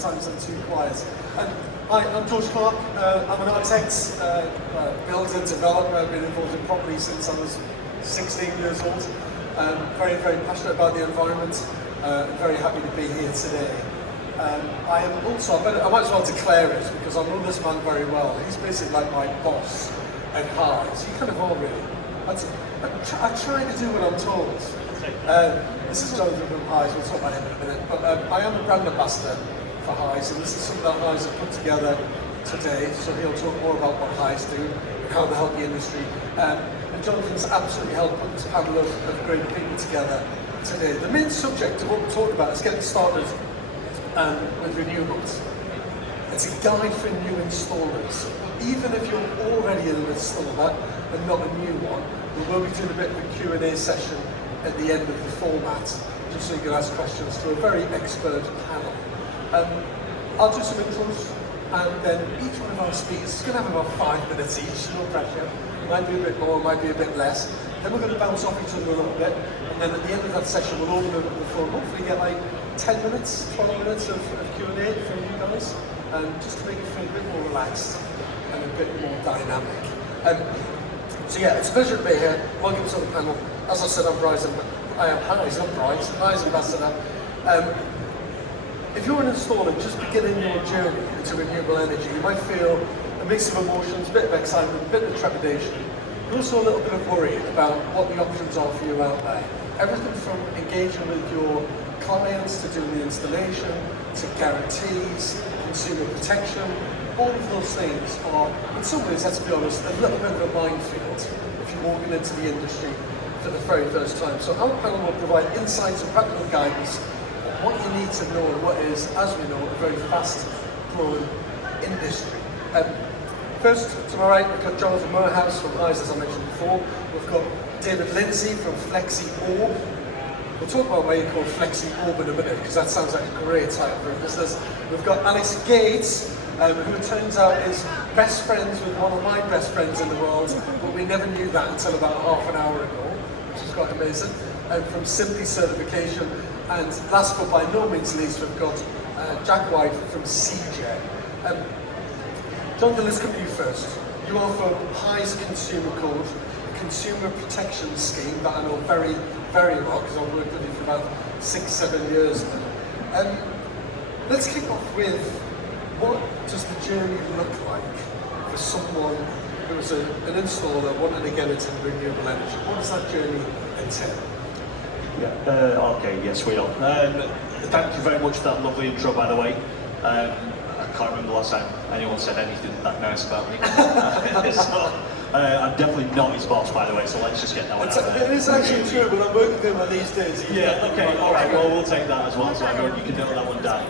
times I'm too quiet. Hi, I'm Clarke. I'm an architect, builder, developer. I've been involved in property since I was 16 years old. Very, very passionate about the environment. Very happy to be here today. I am also, I might as well declare it because I know this man very well. He's basically like my boss at HIES. You kind of are really. I try to do what I'm told. This is Jonathon from HIES, we'll talk about him in a minute. But I am a brand ambassador for HIES, and this is something that HIES have put together today. So he'll talk more about what HIES do and how they help the industry. And Jonathon's absolutely helped put this panel of great people together today. The main subject of what we're talking about is getting started with renewables. It's a guide for new installers. Even if you're already an installer and not a new one, we will be doing a bit of a Q&A session at the end of the format, just so you can ask questions to a very expert panel. I'll do some intros, and then each one of our speakers is going to have about 5 minutes each, no pressure. Might be a bit more, might be a bit less. Then we're going to bounce off each other a little bit, and then at the end of that session we'll open up the floor. Hopefully get like 10 minutes, 12 minutes of Q&A from you guys, just to make it feel a bit more relaxed and a bit more dynamic. So yeah, it's a pleasure to be here. Welcome to the panel. As I said, I'm HIES Ambassador. If you're an installer just beginning your journey into renewable energy, you might feel a mix of emotions, a bit of excitement, a bit of trepidation, but also a little bit of worry about what the options are for you out there. Everything from engaging with your clients to doing the installation, to guarantees, consumer protection, all of those things are, in some ways, let's be honest, a little bit of a minefield if you're walking into the industry for the very first time. So our panel will provide insights and practical guidance on what you need to know and what is, as we know, a very fast-growing industry. First, to my right, we've got Jonathon Moorhouse from HIES, as I mentioned before. We've got David Lindsay from Flexi-Orb. We'll talk about why you call Flexi-Orb in a minute, because that sounds like a great title for a business. We've got Alex Gates, who it turns out is best friends with one of my best friends in the world, but we never knew that until about half an hour ago, which is quite amazing, from Simply Certification. And last but by no means least, we've got Jack White from Segen. Jonathon, let's come to you first. You are from HIES Consumer Code, a consumer protection scheme that I know very, very well, because I've worked with you for about 6-7 years now. Let's kick off with, what does the journey look like for someone who is an installer wanting to get into renewable energy? What does that journey entail? Yeah, okay, yes we are. Thank you very much for that lovely intro, by the way. I can't remember the last time anyone said anything that nice about me. I'm definitely not his boss, by the way, so let's just get that one out there. It is actually true, but I'm working with him on these days. Yeah, okay, alright, well we'll take that as well, so everyone, you can note that one down.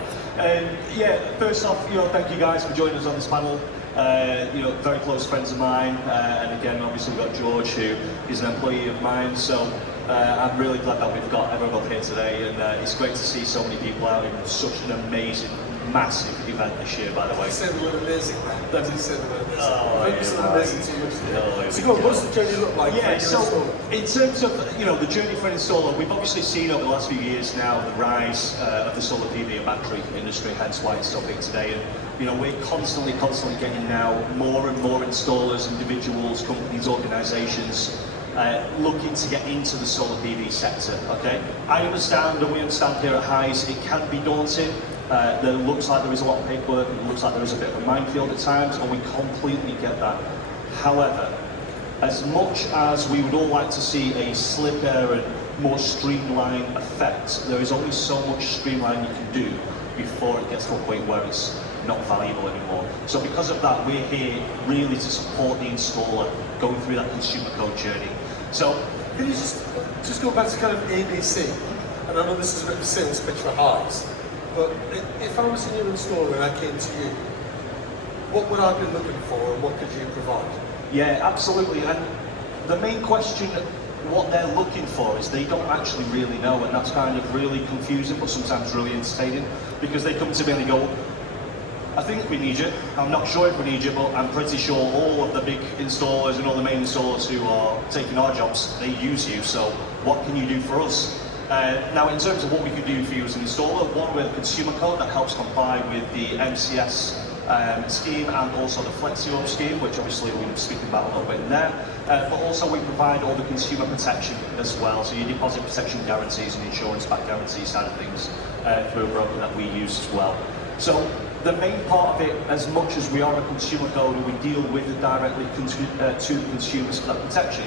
Yeah, first off, thank you guys for joining us on this panel. Very close friends of mine, and again, obviously we've got George, who is an employee of mine, so I'm really glad that we've got everyone up here today, and it's great to see so many people out in such an amazing, massive event this year, by the way. You said the word amazing, man. That did say the word amazing. Oh, it's not amazing too much. So go on, what does the journey look like? Yeah, for so installer? in terms of the journey for an installer, we've obviously seen over the last few years now the rise of the solar PV and battery industry, hence why it's so big today. And we're constantly getting now more and more installers, individuals, companies, organisations looking to get into the solar PV sector. Okay, I understand, and we understand here at HIES, it can be daunting. There looks like there is a lot of paperwork, it looks like there is a bit of a minefield at times, and we completely get that. However, as much as we would all like to see a slicker and more streamlined effect, there is only so much streamlining you can do before it gets to a point where it's not valuable anymore. So because of that, we're here really to support the installer going through that consumer code journey. So can you just go back to kind of ABC? And I know this is a bit of a sales pitch for HIES, but if I was a new installer and I came to you, what would I be looking for and what could you provide? Yeah, absolutely. And the main question, what they're looking for, is they don't actually really know, and that's kind of really confusing, but sometimes really entertaining, because they come to me and they go, I think we need you. I'm not sure if we need you, but I'm pretty sure all of the big installers and all the main installers who are taking our jobs, they use you, so what can you do for us? Now, in terms of what we can do for you as an installer, one, with a consumer code that helps comply with the MCS scheme and also the Flexi-Orb scheme, which obviously we'll be speaking about a little bit in there. But also we provide all the consumer protection as well, so your deposit protection guarantees and insurance back guarantee side of things through a broker that we use as well. So the main part of it, as much as we are a consumer code and we deal with it directly to the consumers for that protection,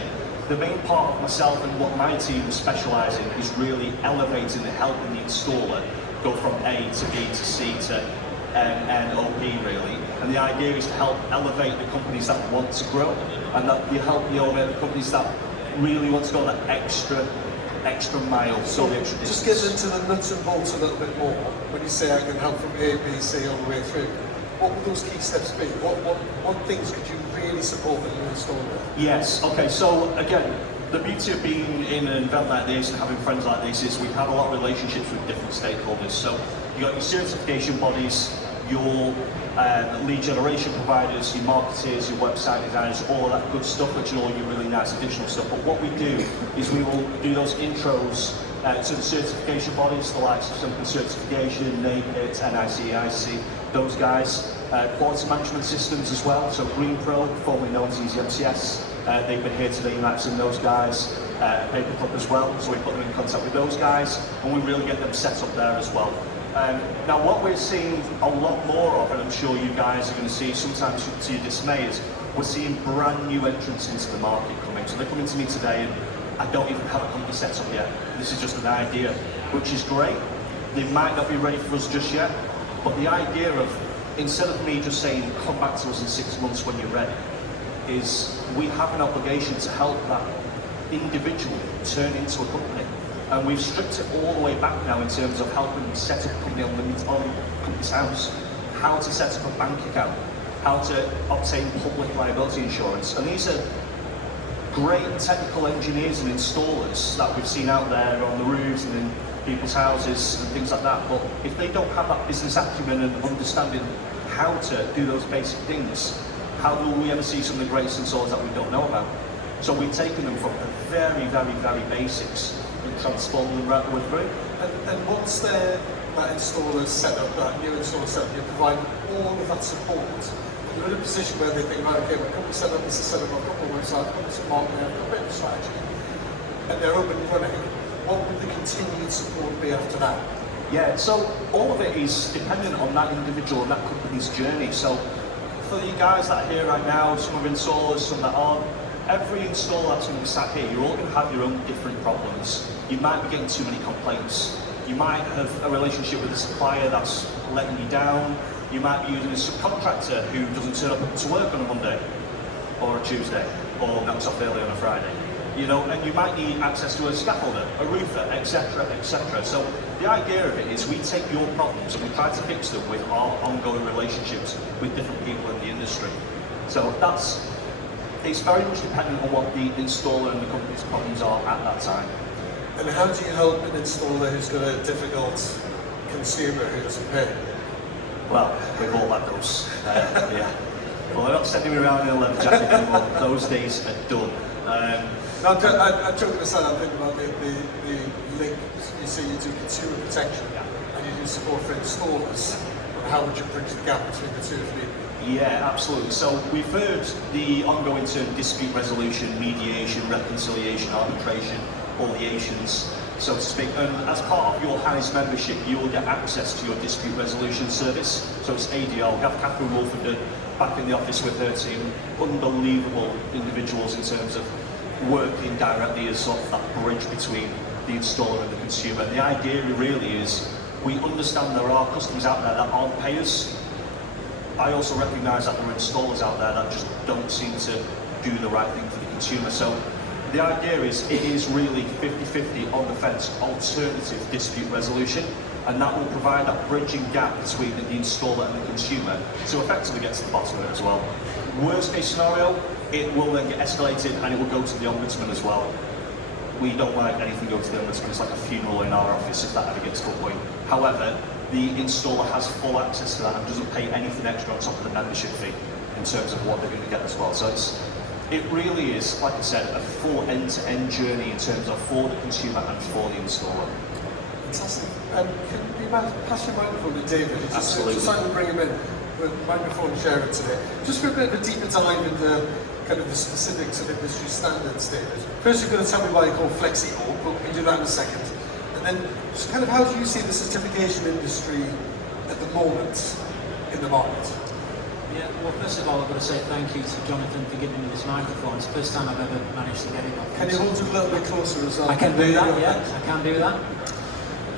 the main part of myself and what my team specialise in is really elevating and helping the installer go from A to B to C to N, O, P really. And the idea is to help elevate the companies that want to grow, and that you help the companies that really want to go that extra mile. So the extra just distance. get into the nuts and bolts a little bit more. When you say I can help from A, B, C all the way through, what would those key steps be? What things could you really support that you install with? Yes, okay, so again, the beauty of being in an event like this and having friends like this is we have a lot of relationships with different stakeholders. So you've got your certification bodies, your lead generation providers, your marketers, your website designers, all of that good stuff, which is all your really nice additional stuff. But what we do is we will do those intros to the certification bodies, the likes of Simple Certification, NAPIT, NIC, those guys. Quality management systems as well, so Green Pro, formerly known as EasyMCS, they've been here today, you might have seen those guys, Paperclip as well, so we put them in contact with those guys, and we really get them set up there as well. Now what we're seeing a lot more of, and I'm sure you guys are going to see sometimes to your dismay, is we're seeing brand new entrants into the market coming. So they're coming to me today and I don't even have a company set up yet. This is just an idea, which is great. They might not be ready for us just yet, but the idea of, instead of me just saying, come back to us in 6 months when you're ready, is we have an obligation to help that individual turn into a company. And we've stripped it all the way back now in terms of helping them set up a company on company's house, how to set up a bank account, how to obtain public liability insurance. And these are great technical engineers and installers that we've seen out there on the roofs and in people's houses and things like that. But if they don't have that business acumen and understanding how to do those basic things, how will we ever see some of the greatest installers that we don't know about? So we've taken them from the very, very, very basics and transformed them right the way through. And once that installer set up, that new installer set up, you provide all of that support. You're in a position where they think, right, okay, my company set up, this is set up, I've got my website, I've got some marketing, I've got a bit of strategy, and they're up and running. What would the continued support be after that? Yeah, so all of it is dependent on that individual and that company's journey. So for you guys that are here right now, some are installers, some that aren't, every installer that's going to be sat here, you're all going to have your own different problems. You might be getting too many complaints. You might have a relationship with a supplier that's letting you down. You might be using a subcontractor who doesn't turn up to work on a Monday or a Tuesday or knocks off early on a Friday. You know, and you might need access to a scaffolder, a roofer, etc., etc. So the idea of it is we take your problems and we try to fix them with our ongoing relationships with different people in the industry. So it's very much dependent on what the installer and the company's problems are at that time. And how do you help an installer who's got a difficult consumer who doesn't pay? Well, with all that goes, yeah. Well, they're not sending me around in a leather jacket anymore. Those days are done. I'm joking aside, I'm thinking about the link. You see, you do consumer protection and you do support for installers. How would you bridge the gap between the two of you? Yeah, absolutely. So we've heard the ongoing term dispute resolution, mediation, reconciliation, arbitration, alleviations, so to speak. And as part of your HIES membership, you will get access to your dispute resolution service. So it's ADR. We have Catherine Wolford back in the office with her team. Unbelievable individuals in terms of working directly as sort of that bridge between the installer and the consumer. And the idea really is we understand there are customers out there that aren't payers. I also recognise that there are installers out there that just don't seem to do the right thing for the consumer. So the idea is it is really 50-50 on the fence alternative dispute resolution, and that will provide that bridging gap between the installer and the consumer to effectively get to the bottom of it as well. Worst case scenario, it will then get escalated and it will go to the ombudsman as well. We don't like anything going to the ombudsman. It's like a funeral in our office if that ever gets to a point. However, the installer has full access to that and doesn't pay anything extra on top of the membership fee in terms of what they're going to get as well. So it really is, like I said, a full end-to-end journey in terms of for the consumer and for the installer. Fantastic. Can you pass your microphone to David? Absolutely. Just so I can bring him in with microphone sharing today. Just for a bit of a deeper dive into kind of the specifics of industry standards, David. First, you're going to tell me why you call Flexi-Orb, but we'll do that in a second. And then, just kind of how do you see the certification industry at the moment in the market? Yeah, well, first of all, I've got to say thank you to Jonathon for giving me this microphone. It's the first time I've ever managed to get it on. Can you hold it a little bit closer as well? I can do that, yeah, I can do that.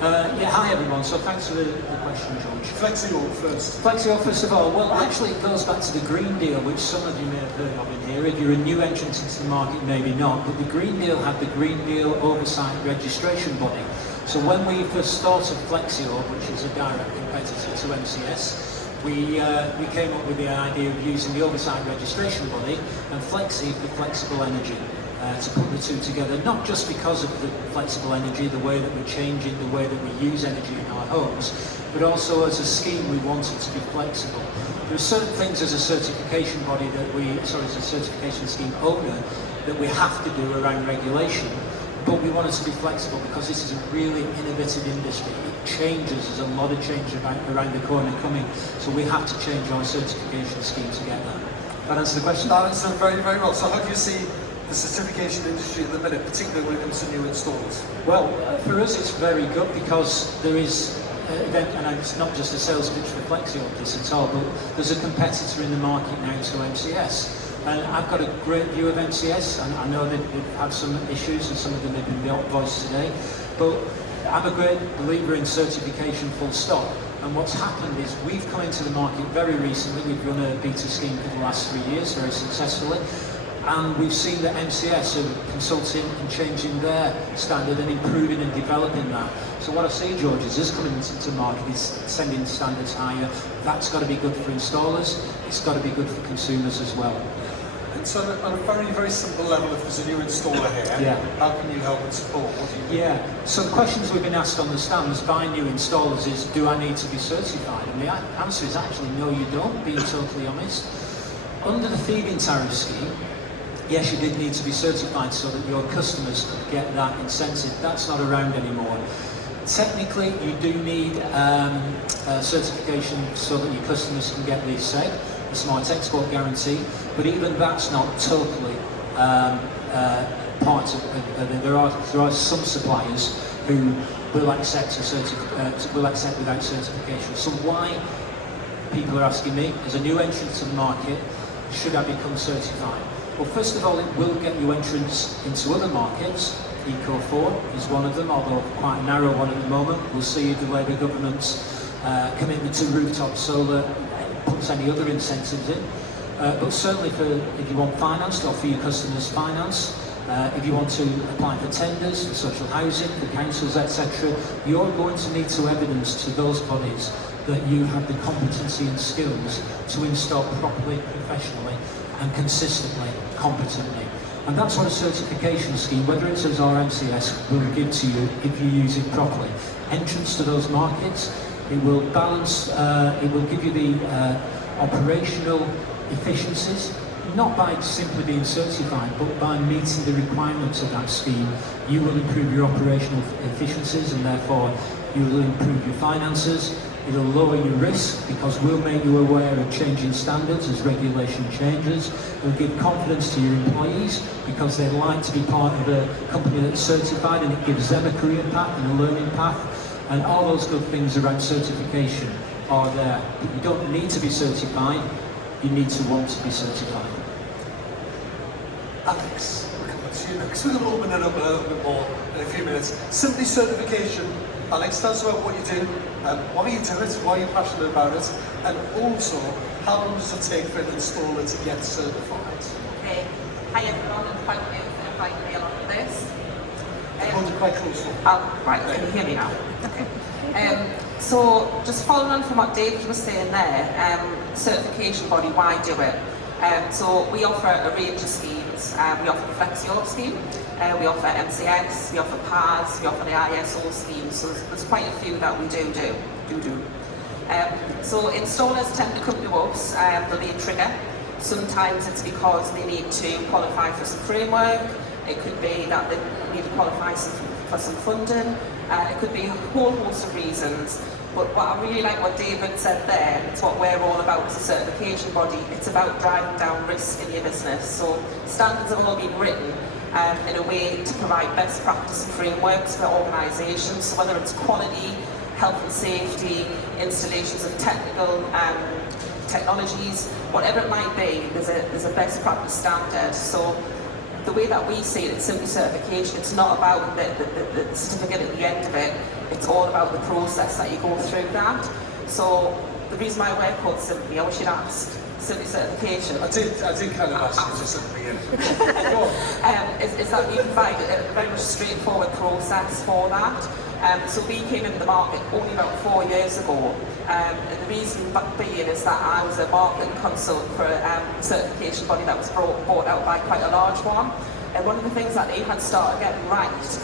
Yeah, hi everyone, so thanks for the question, George. Flexi-Orb first. Flexi-Orb, first of all, well, actually it goes back to the Green Deal, which some of you may have heard of in here. If you're a new entrant into the market, maybe not, but the Green Deal had the Green Deal Oversight Registration Body. So when we first started Flexi-Orb, which is a direct competitor to MCS, we came up with the idea of using the Oversight Registration Body and Flexi for flexible energy. To put the two together, not just because of the flexible energy, the way that we change it, the way that we use energy in our homes, but also as a scheme we wanted to be flexible. There are certain things as a certification body that as a certification scheme owner, that we have to do around regulation, but we want it to be flexible because this is a really innovative industry. It changes, there's a lot of change around the corner coming, so we have to change our certification scheme to get that. That answer the question? That answered very, very well. So how do you see the certification industry at the minute, particularly when it comes to new installs? Well, for us it's very good because there is, and it's not just a sales pitch for Flexi-Orb this at all, but there's a competitor in the market now to MCS. And I've got a great view of MCS, and I know they've had some issues, and some of them have been voiced today, but I'm a great believer in certification full stop. And what's happened is we've come into the market very recently. We've run a beta scheme for the last 3 years very successfully. And we've seen that MCS are consulting and changing their standard and improving and developing that. So what I see, George, is us coming into the market is sending standards higher. That's got to be good for installers. It's got to be good for consumers as well. And so on a very, very simple level, if there's a new installer here, how can you help and support? What do you do? Yeah, some questions we've been asked on the stands by new installers is, do I need to be certified? And the answer is actually no, you don't, being totally honest. Under the feed-in tariff scheme, yes, you did need to be certified so that your customers could get that incentive. That's not around anymore. Technically, you do need certification so that your customers can get the SEG, the Smart Export Guarantee, but even that's not totally part of it. There are some suppliers who will accept without certification. So why, people are asking me, as a new entrant to the market, should I become certified? Well, first of all, it will get you entrance into other markets. Eco4 is one of them, although quite a narrow one at the moment. We'll see if the Labour government's commitment to rooftop solar puts any other incentives in. But certainly if you want finance, to offer your customers finance, if you want to apply for tenders, for social housing, for councils, etc., you're going to need to evidence to those bodies that you have the competency and skills to install properly, professionally, and consistently, competently. And that's what a certification scheme, whether it's us or MCS, will give to you if you use it properly. Entrance to those markets, it will balance, it will give you the operational efficiencies, not by simply being certified, but by meeting the requirements of that scheme. You will improve your operational efficiencies and therefore you will improve your finances. It'll lower your risk because we'll make you aware of changing standards as regulation changes. It'll give confidence to your employees because they like to be part of a company that's certified, and it gives them a career path and a learning path. And all those good things around certification are there. But you don't need to be certified, you need to want to be certified. Alex, we're coming to you next. We're going to open it up a little bit more in a few minutes. Simply certification. Alex, tell us about what you do, why you do it, why you're passionate about it, and also how long does it take for an installer to get certified? Okay. Hi everyone, and thank you for inviting me along to this. Hold it quite closely. Right, can you hear me now? Okay. So just following on from what David was saying there, certification body, why do it? So we offer a range of schemes. We offer the Flexi-Orb scheme, we offer MCS, we offer PAS, we offer the ISO scheme, so there's quite a few that we do. So installers tend to come to us, they'll need a trigger. Sometimes it's because they need to qualify for some framework. It could be that they need to qualify for some funding. It could be a whole host of reasons. But what I really like what David said there, it's what we're all about as a certification body. It's about driving down risk in your business. So standards have all been written in a way to provide best practice and frameworks for organisations. So whether it's quality, health and safety, installations of technical technologies, whatever it might be, there's a best practice standard. So the way that we see it, it's simply certification. It's not about the certificate at the end of it. It's all about the process that you go through that. So the reason why we're called Simply, I wish you'd asked, Simply Certification. I did kind of ask you just at the beginning. Go on. Is that we provide a very much straightforward process for that. So we came into the market only about 4 years ago. And the reason being is that I was a marketing consultant for a certification body that was bought out by quite a large one. And one of the things that they had started getting right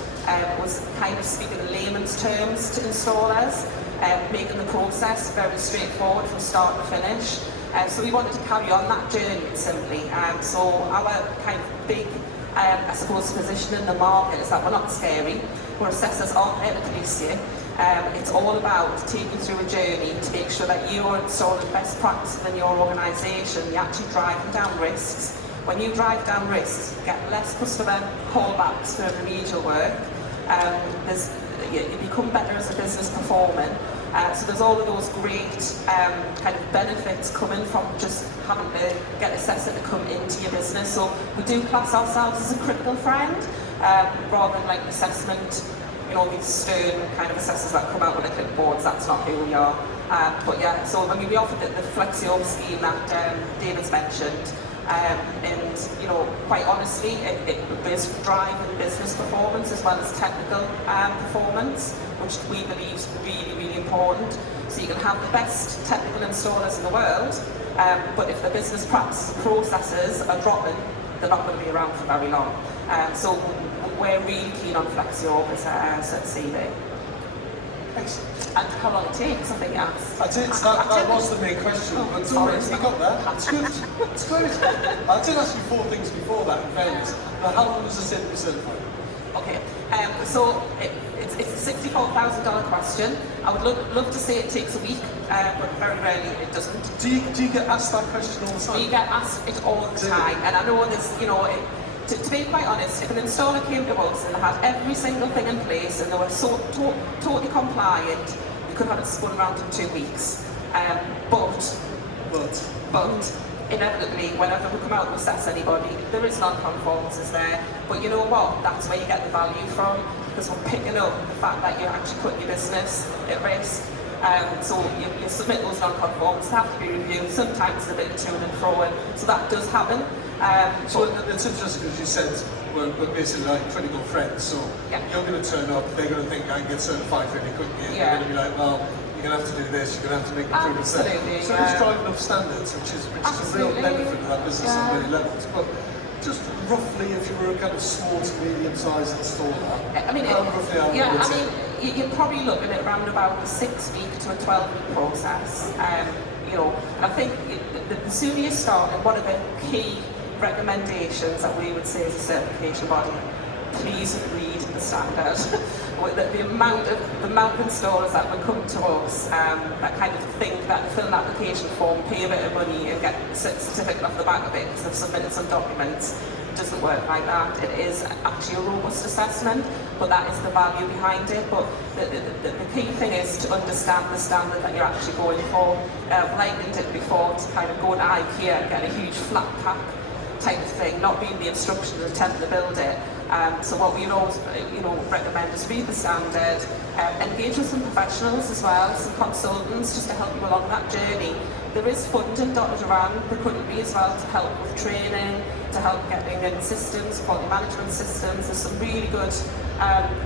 was kind of speaking in layman's terms to installers, making the process very straightforward from start to finish. So we wanted to carry on that journey simply. So our kind of big, I suppose, position in the market is that we're not scary. Our assessors aren't there to police you. It's all about taking you through a journey to make sure that you're installing best practices in your organisation. You're actually driving down risks. When you drive down risks, you get less customer callbacks for remedial work. You become better as a business performing. So there's all of those great kind of benefits coming from just having to get assessor to come into your business. So we do class ourselves as a critical friend rather than like assessment. You know, these stern kind of assessors that come out with the clipboards, that's not who we are. But yeah, so I mean, we offered the Flexi-Orb scheme that David's mentioned. And you know, quite honestly, it is driving business performance as well as technical performance, which we believe is really, really important. So you can have the best technical installers in the world, but if the business practices and processes are dropping, they're not going to be around for very long. So we're really keen on Flexi-Orb as a CV. Excellent. And how long it takes, I think, yes. That was the main question, but sorry, you got that. That's good. That's great. I did ask you 4 things before that, in fairness. Now, how long does the Simply certify? Okay, so it's a $64,000 question. I would love to say it takes a week, but very rarely it doesn't. Do you get asked that question all the time? We get asked it all the time, and I know there's, you know, to be quite honest, if an installer came to us and had every single thing in place and they were totally compliant, we could have it spun around in 2 weeks. But inevitably, whenever we come out to assess anybody, there is non-conformances there. But you know what? That's where you get the value from, because we're picking up the fact that you're actually putting your business at risk. So you submit those non-conformances, they have to be reviewed. Sometimes it's a bit of to and fro, so that does happen. So it's interesting because you said we're basically like critical friends. So yeah. You're going to turn up, they're going to think I can get certified really quickly, and Yeah. you're going to be like, well, you're going to have to do this, you're going to have to make improvements there. Absolutely, So it's driving up standards, which is a real benefit of that business on many levels. But just roughly, if you were a kind of small to medium-sized installer, I mean, you're probably looking at around about a 6-week to a 12-week process. You know, and I think the sooner you start, and one of the key recommendations that we would say as a certification body, please read the standard. the amount of installers that would come to us that kind of think that fill an application form, pay a bit of money and get a certificate off the back of it because they've submitted some documents. It doesn't work like that. It is actually a robust assessment, but that is the value behind it. But the key thing is to understand the standard that you're actually going for. I've likened it before to kind of going to IKEA and getting a huge flat pack type of thing, not reading the instructions and attempting to build it. So what we always recommend is read the standard, engage with some professionals as well, some consultants, just to help you along that journey. There is funding dotted around the country as well to help with training, to help getting in systems, quality management systems. There's some really good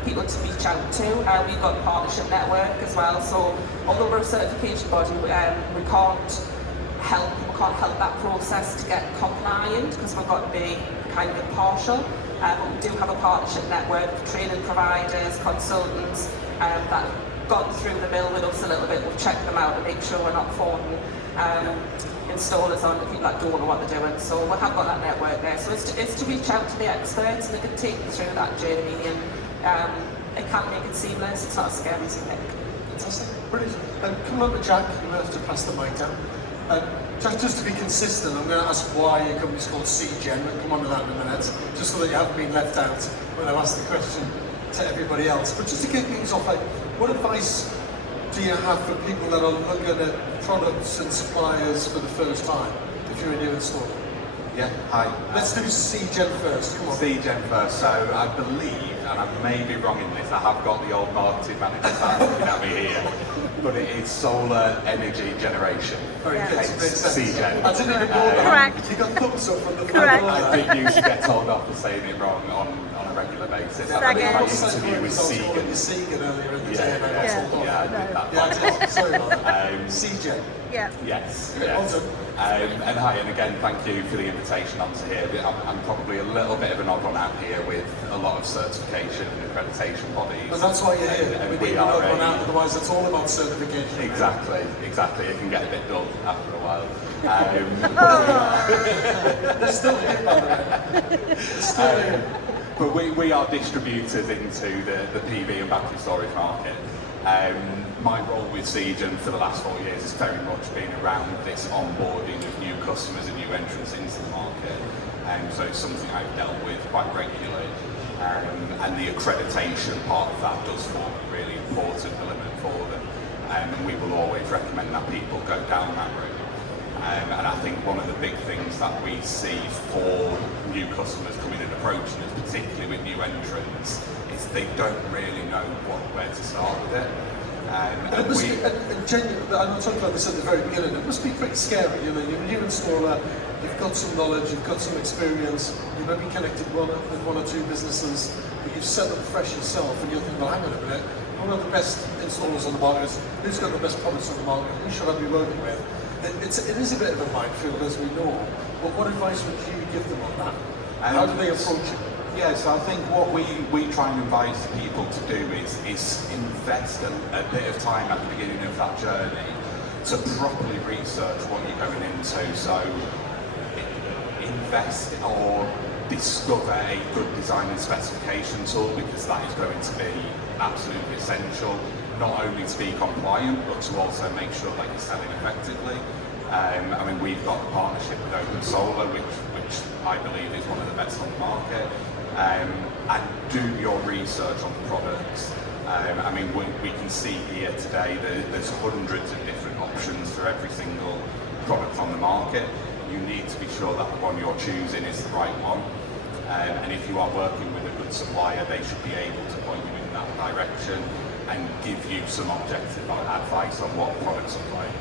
people to reach out to. We've got a partnership network as well, so although we're a certification body, we can't help that process to get compliant because we've got to be kind of impartial. But we do have a partnership network of training providers, consultants that have gone through the mill with us a little bit. We'll check them out and make sure we're not forwarding installers on to people that don't know what they're doing. So we have got that network there. So it's to reach out to the experts and they can take you through that journey and it can make it seamless. It's not as scary as you think. Fantastic, brilliant. Come on to Jack, you might have to pass the mic down. Just to be consistent, I'm going to ask why your company's called Segen. We'll come on to that in a minute, just so that you haven't been left out when I ask the question to everybody else. But just to kick things off, like, what advice do you have for people that are looking at products and suppliers for the first time, if you're a new installer? Yeah, hi. Let's do Segen first, come on. Segen first. So I believe, and I may be wrong in this, I have got the old marketing manager looking at me here, but it is solar energy generation. Very good, Hence makes sense. Segen. I didn't even know that. Correct. You got thumbs up from the Correct. I think you should get told off for saying it wrong on a regular basis. Yeah, I think my Segen. interview with Segen. Segen earlier in the Yeah, day, and I got yeah, told off. yeah, I did that. Yeah, I did. Sorry about that. Um, Segen. Yeah. Yes, Yeah, yes. well done. And hi, and again, thank you for the invitation onto here. I'm probably a little bit of an odd one out here with a lot of certification and accreditation bodies. But that's why you're here. And We we need are another one out, a, otherwise it's all about certification. exactly. It can get a bit dull after a while. They're still here, by the way. They're still here. But we are distributors into the PV and battery storage market. My role with Segen for the last 4 years has very much been around this onboarding of new customers and new entrants into the market. So it's something I've dealt with quite regularly. And the accreditation part of that does form a really important element for them. And we will always recommend that people go down that route. And I think one of the big things that we see for new customers coming and approaching us, particularly with new entrants, is they don't really know where to start with it. And it must be, and genuinely, I'm talking about this at the very beginning, it must be pretty scary, you know, you're a new installer, you've got some knowledge, you've got some experience, you may be connected with one or two businesses, but you've set up fresh yourself, and you're thinking, well, hang on a minute, one of the best installers on the market is, who's got the best products on the market, who should I be working with? It is a bit of a minefield, as we know, but what advice would you give them on that? How do they approach it? Yeah, so I think what we try and advise people to do is invest a bit of time at the beginning of that journey to properly research what you're going into. So invest or discover a good design and specification tool, because that is going to be absolutely essential, not only to be compliant, but to also make sure that you're selling effectively. I mean, we've got a partnership with Open Solar, which I believe is one of the best on the market. And do your research on the products. I mean, we can see here today there's hundreds of different options for every single product on the market. You need to be sure that the one you're choosing is the right one. And if you are working with a good supplier, they should be able to point you in that direction and give you some objective advice on what products are like.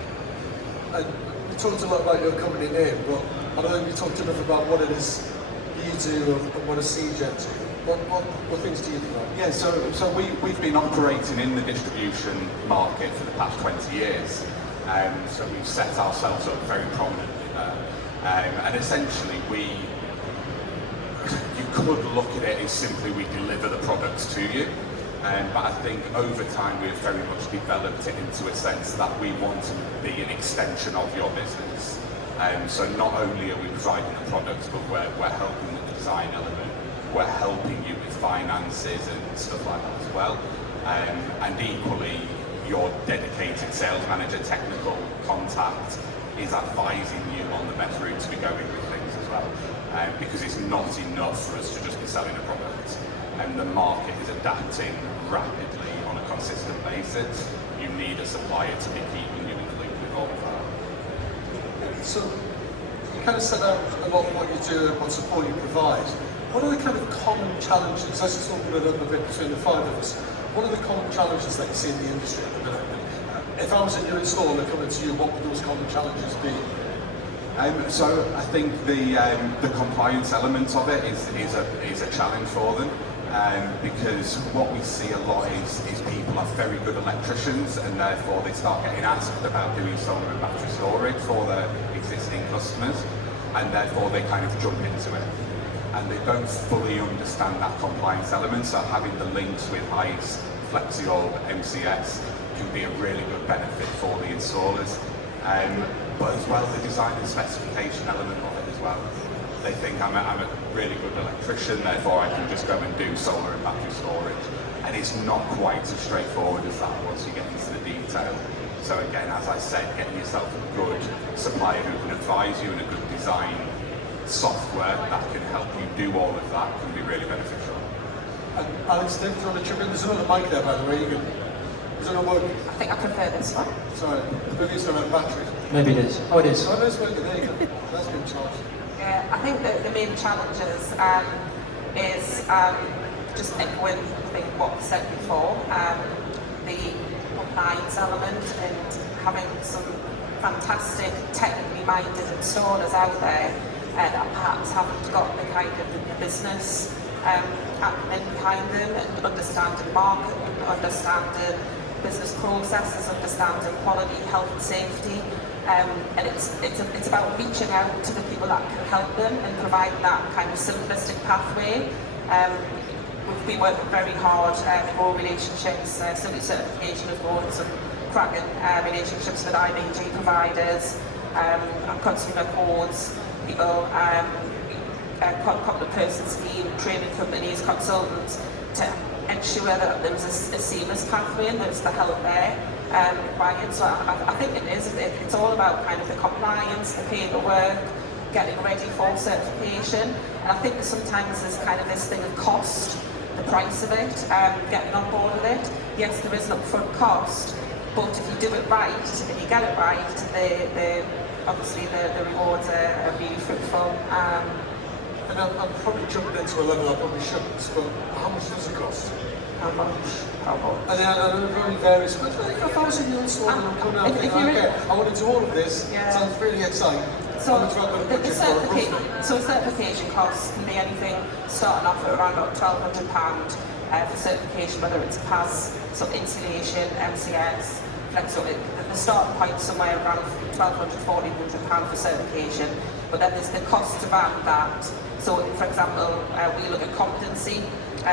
And you talked a lot about your company name, but I don't think you talked enough about what it is you do and what a Segen do. What things do you do? Yeah, so we've been operating in the distribution market for the past 20 years. So we've set ourselves up very prominently there. And essentially you could look at it as simply we deliver the products to you. But I think over time we've very much developed it into a sense that we want to be an extension of your business. So not only are we providing the products, but we're helping with the design element, we're helping you with finances and stuff like that as well. And equally, your dedicated sales manager, technical contact, is advising you on the best route to be going with things as well. Because it's not enough for us to just be selling a product. And the market is adapting rapidly on a consistent basis. You need a supplier to be keeping you in the loop with all of that. So you kind of set out a lot of what you do and what support you provide. What are the kind of common challenges? Let's just open it up a bit between the five of us. What are the common challenges that you see in the industry at the minute? If I was a new installer coming to you, what would those common challenges be? So I think the compliance element of it is a challenge for them. Because what we see a lot is people are very good electricians, and therefore they start getting asked about doing solar and battery storage for their existing customers, and therefore they kind of jump into it. And they don't fully understand that compliance element, so having the links with HIES, Flexi-Orb, MCS can be a really good benefit for the installers. But as well, the design and specification element of it as well. They think I'm a really good electrician, therefore I can just go and do solar and battery storage. and it's not quite as straightforward as that once you get into the detail. So again, as I said, getting yourself a good supplier who can advise you and a good design software that can help you do all of that can be really beneficial. And Alex, Dave, do you want to chip in? There's another mic there, by the way. You can. Is it not working? I think I prefer this one. Sorry, maybe it's around batteries. Maybe it is. Oh, it is. Oh, no, it's working. There you go. That's been charged. Yeah, I think that the main challenges is just echoing what was said before, the compliance element and having some fantastic technically minded installers out there that perhaps haven't got the kind of the business acumen behind them and understanding market, understanding business processes, understanding quality, health and safety. And it's about reaching out to the people that can help them and providing that kind of simplistic pathway. We've been working very hard to grow relationships. Simply Certification has grown some cracking relationships with IBG providers, and consumer codes, people, couple-person scheme, training companies, consultants, to ensure that there's a seamless pathway and there's the help there required. So I think it's all about kind of the compliance, the paperwork, getting ready for certification. And I think that sometimes there's kind of this thing of cost, the price of it, getting on board with it. Yes, there is an upfront cost, but if you do it right and you get it right, obviously the rewards are really fruitful. And I'm probably jumping into a level I probably shouldn't, but how much does it cost? How much? And it really varies. But if I was a new installer and I'm coming out and thinking, okay, I want to do all of this, sounds really exciting. So how much have I got to budget for? Certification costs can be anything starting off at around about £1,200 for certification, whether it's PAS, insulation, MCS, Flexi-Orb. The starting point somewhere around £1,200, £1,400 for certification, but then there's the cost around that. So, for example, we look at competency.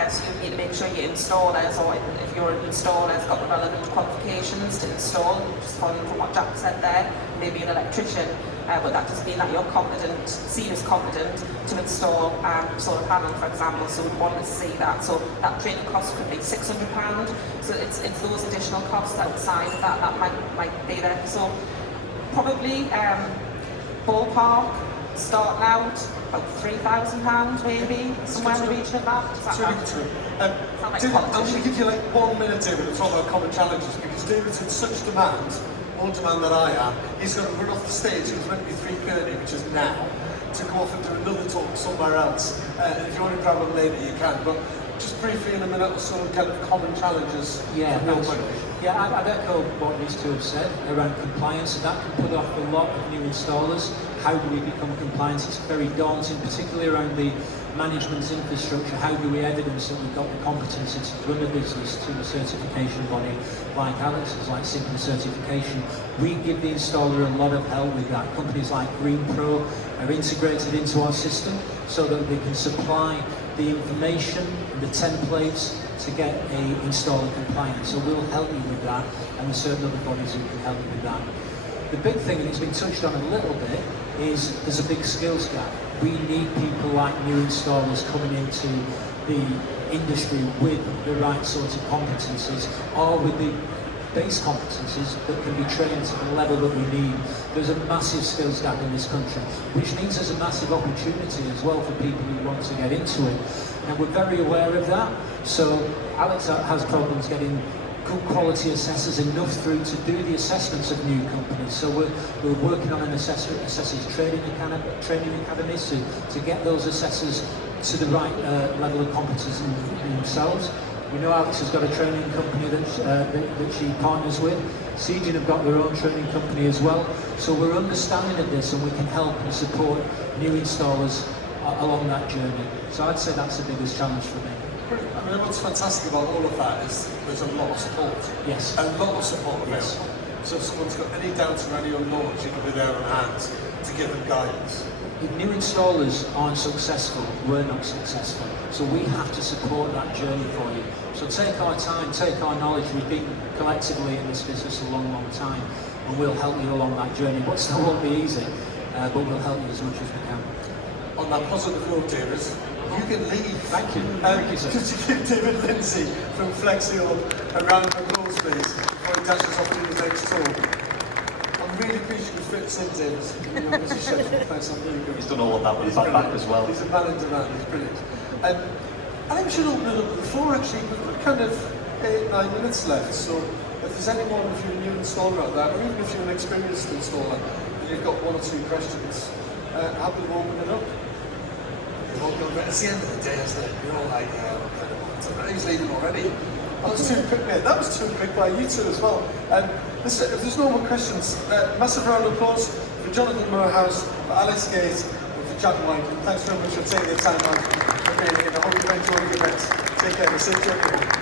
So you need to make sure your installers, or if you're an installer, has got the relevant qualifications to install, just following from what Jack said there, maybe an electrician, but that doesn't mean that you're competent, seen as competent to install solar panel, for example, so we'd want to see that. So that training cost could be £600, so it's those additional costs outside of that might be there. So probably ballpark, starting out, about £3,000 maybe, somewhere in the region of that. It's really good to know. David, I'm going to give you like 1 minute, David, to talk about common challenges, because David's in such demand, more demand than I am. He's going to run off the stage, it's meant to be 3:30, which is now, to go off and do another talk somewhere else. If you want to grab him later, you can. But just briefly in a minute, some kind of common challenges. Yeah, from your point of view. yeah, I'd echo what these two have said around compliance, and that can put off a lot of new installers. How do we become compliant? It's very daunting, particularly around the management infrastructure. How do we evidence that we've got the competency to run a business to a certification body like Alex's, like Simple Certification? We give the installer a lot of help with that. Companies like Green Pro are integrated into our system so that they can supply the information and the templates to get a installer compliant. So we'll help you with that, and there's certain other bodies who can help you with that. The big thing, and it's been touched on a little bit, is there's a big skills gap. We need people like new installers coming into the industry with the right sorts of competencies, or with the base competencies that can be trained to the level that we need. There's a massive skills gap in this country, which means there's a massive opportunity as well for people who want to get into it. And we're very aware of that. So Alex has problems getting good quality assessors enough through to do the assessments of new companies. So we're working on an assessors training academies to get those assessors to the right level of competence in themselves. We know Alex has got a training company that she partners with. Segen have got their own training company as well. So we're understanding of this, and we can help and support new installers along that journey. So I'd say that's the biggest challenge for me. I mean, what's fantastic about all of that is there's a lot of support. Yes. A lot of support available. Yes. So if someone's got any doubts or any unknowns, you can be there on hand to give them guidance. If new installers aren't successful, we're not successful. So we have to support that journey for you. So take our time, take our knowledge. We've been collectively in this business a long, long time, and we'll help you along that journey. But still won't be easy, but we'll help you as much as we can. on that positive note, David, you can leave. Thank you. Thank you, sir. Could you give David Lindsay from Flexi-Orb a round of applause, please, before he dashes off to his next tour? I'm really pleased you could fit this in, David. You're a busy schedule. Thanks, I'm really good. He's done all of that with the back as well. He's a man in demand, he's brilliant. I think we should open it up to the floor, actually. We've got kind of 8-9 minutes left, so if there's anyone, if you're a new installer out there, or even if you're an experienced installer, and you've got 1 or 2 questions, happy to open it up. It's the end of the day, isn't it? You're all like, he's leaving already. That was too quick, mate. That was too quick by you two as well. Listen, if there's no more questions, massive round of applause for Jonathon Moorhouse, for Alex Gates, and for Jack White. Thanks very much for taking the time out for being here. I hope you've enjoyed the event. Take care. Safe journey.